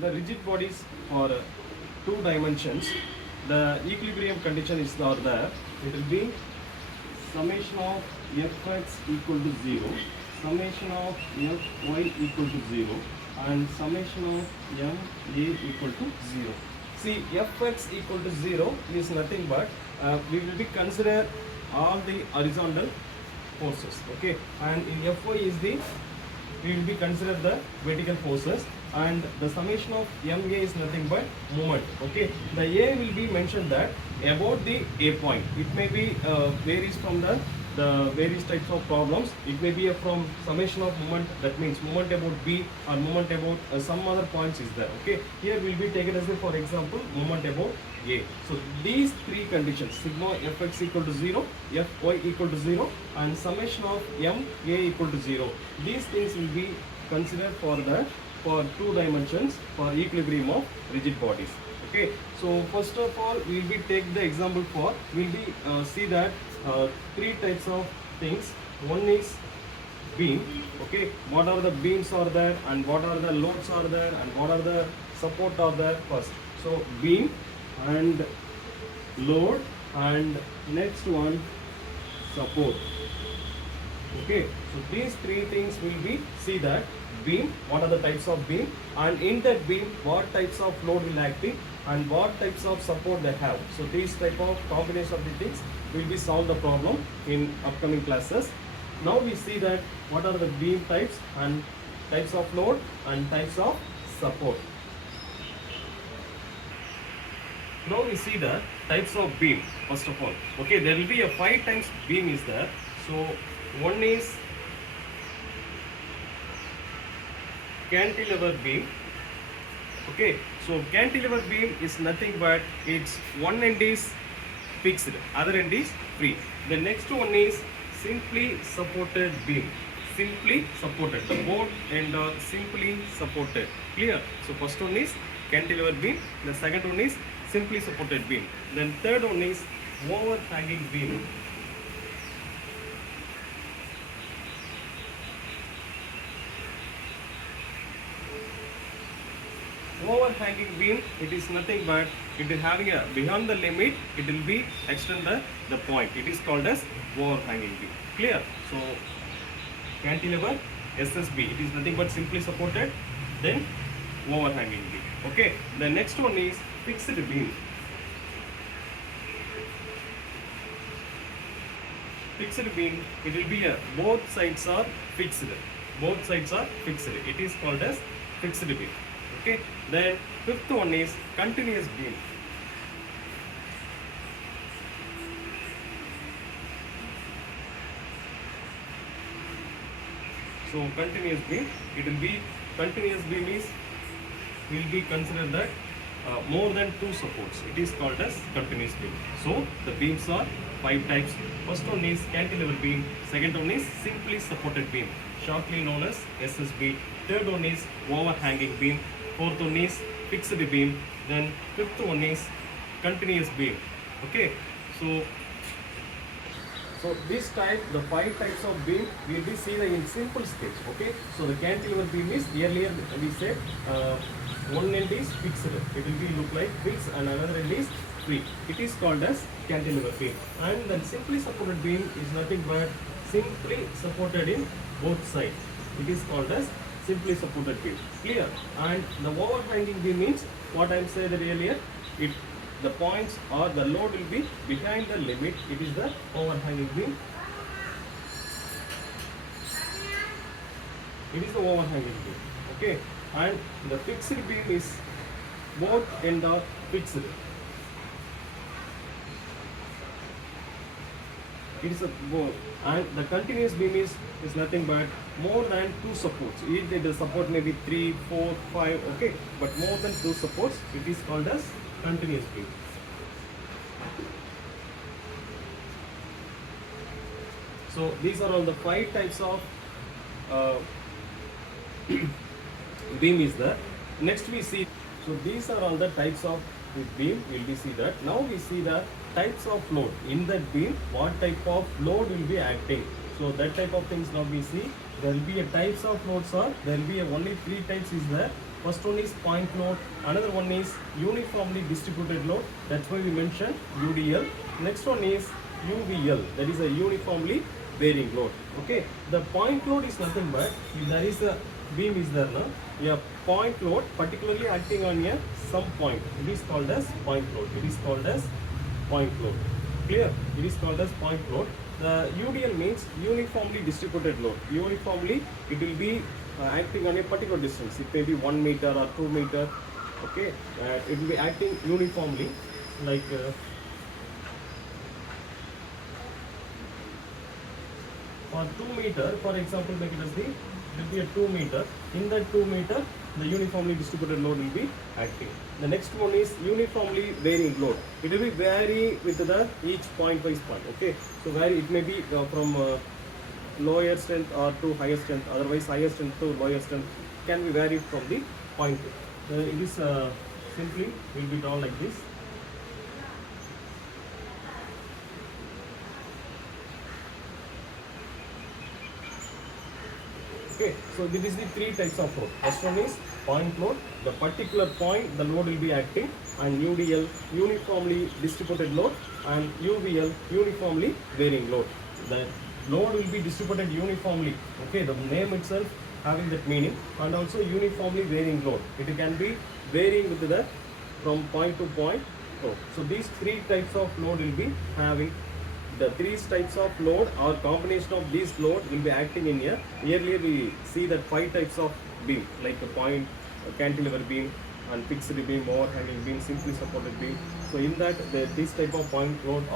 the rigid bodies for two dimensions, the equilibrium condition is not there. It will be summation of fx equal to 0, summation of fy equal to 0, and summation of ma equal to 0. See, fx equal to 0 is nothing but we will be consider all the horizontal forces, okay, and in fy is the we will be consider the vertical forces, and the summation of ma is nothing but moment, okay. The a will be mentioned that about the a point. It may be varies from the various types of problems. It may be from summation of moment, that means moment about b or moment about some other points is there, okay. Here will be taken as a, for example, moment about a. So these three conditions, sigma fx equal to 0, fy equal to 0, and summation of ma equal to 0, these things will be considered for two dimensions for equilibrium of rigid bodies, okay. So first of all we will be take the example for, we will be see that three types of things. One is beam, okay, what are the beams are there and what are the loads are there and what are the support are there first. So beam and load, and next one support, okay. So these three things will be see that beam, what are the types of beam, and in that beam what types of load will acting and what types of support they have. So these type of combination of the things will be solve the problem in upcoming classes. Now we see that what are the beam types and types of load and types of support. Now we see the types of beam first of all, okay. There will be a 5 times beam is there. So one is cantilever beam, okay. So cantilever beam is nothing but its one end is fixed, other end is free. The next one is simply supported beam, simply supported, the both end are simply supported, clear. So first one is cantilever beam, the second one is simply supported beam, then third one is overhanging beam. Overhanging beam, it is nothing but it is having a beyond the limit, it will be extend the point, it is called as overhanging beam, clear. So cantilever SSB, it is nothing but simply supported, then overhanging beam, okay. The next one is fixed beam. Fixed beam, it will be a both sides are fixed, both sides are fixed, it is called as fixed beam, okay. Then fifth one is continuous beam. So continuous beam, it will be continuous beam is will be considered that more than two supports, it is called as continuous beam. So the beams are 5 types. First one is cantilever beam, second one is simply supported beam, shortly known as SSB, third one is overhanging beam, fourth one is fixed beam, then fifth one is continuous beam, okay. So this type, the 5 types of beam will be seen in simple sketch, okay. So the cantilever beam is, earlier we said one end is fixed, it will be look like fixed, and another end is free, it is called as cantilever beam. And then simply supported beam is nothing but simply supported in both sides, it is called as simply supported beam, clear. And the overhanging beam means what I said earlier, it the points or the load will be behind the limit, it is the overhanging beam, it is the overhanging beam, okay. And the fixed beam is both end are fixed, it is a both. And the continuous beam is nothing but more than two supports, either the support may be 3, 4, 5, okay, but more than two supports, it is called as continuous beam. So these are all the 5 types of beam is there. Next we see, so these are all the types of beam, will be see that. Now we see the types of load in that beam, what type of load will be acting. So that type of things now we see, there will be a types of loads, or there will be only 3 types is there. First one is point load, another one is uniformly distributed load. That's why we mentioned UDL. Next one is UVL, that is a uniformly varying load. Okay, the point load is nothing but if there is a beam is there now, a point load particularly acting on a some point. It is called as point load. It is called as point load. Clear? It is called as point load. The UDL means uniformly distributed load. Uniformly, it will be acting on a particular distance. It may be 1 meter or 2 meter. Okay, it will be acting uniformly, like for 2 meter. For example, make it as the it will be a 2 meter. In that 2 meter, the uniformly distributed load will be acting. The next one is uniformly varying load. It will be vary with the each point wise point. Okay, so vary it may be from lower strength or to higher strength. Otherwise, higher strength to lower strength can be varied from the point. It is simply will be drawn like this. Okay, so this is the three types of load. First one is point load. The particular point the load will be acting, and UDL, uniformly distributed load, and UVL, uniformly varying load. The load will be distributed uniformly. Okay, the name itself having that meaning, and also uniformly varying load. It can be varying with the from point to point load. So these three types of load will be having. The three types of load or combination of these load will be acting in here. Earlier we see that 5 types of beam, like a point, a cantilever beam, and fixed beam, overhanging beam, simply supported beam. So in that, this type of point load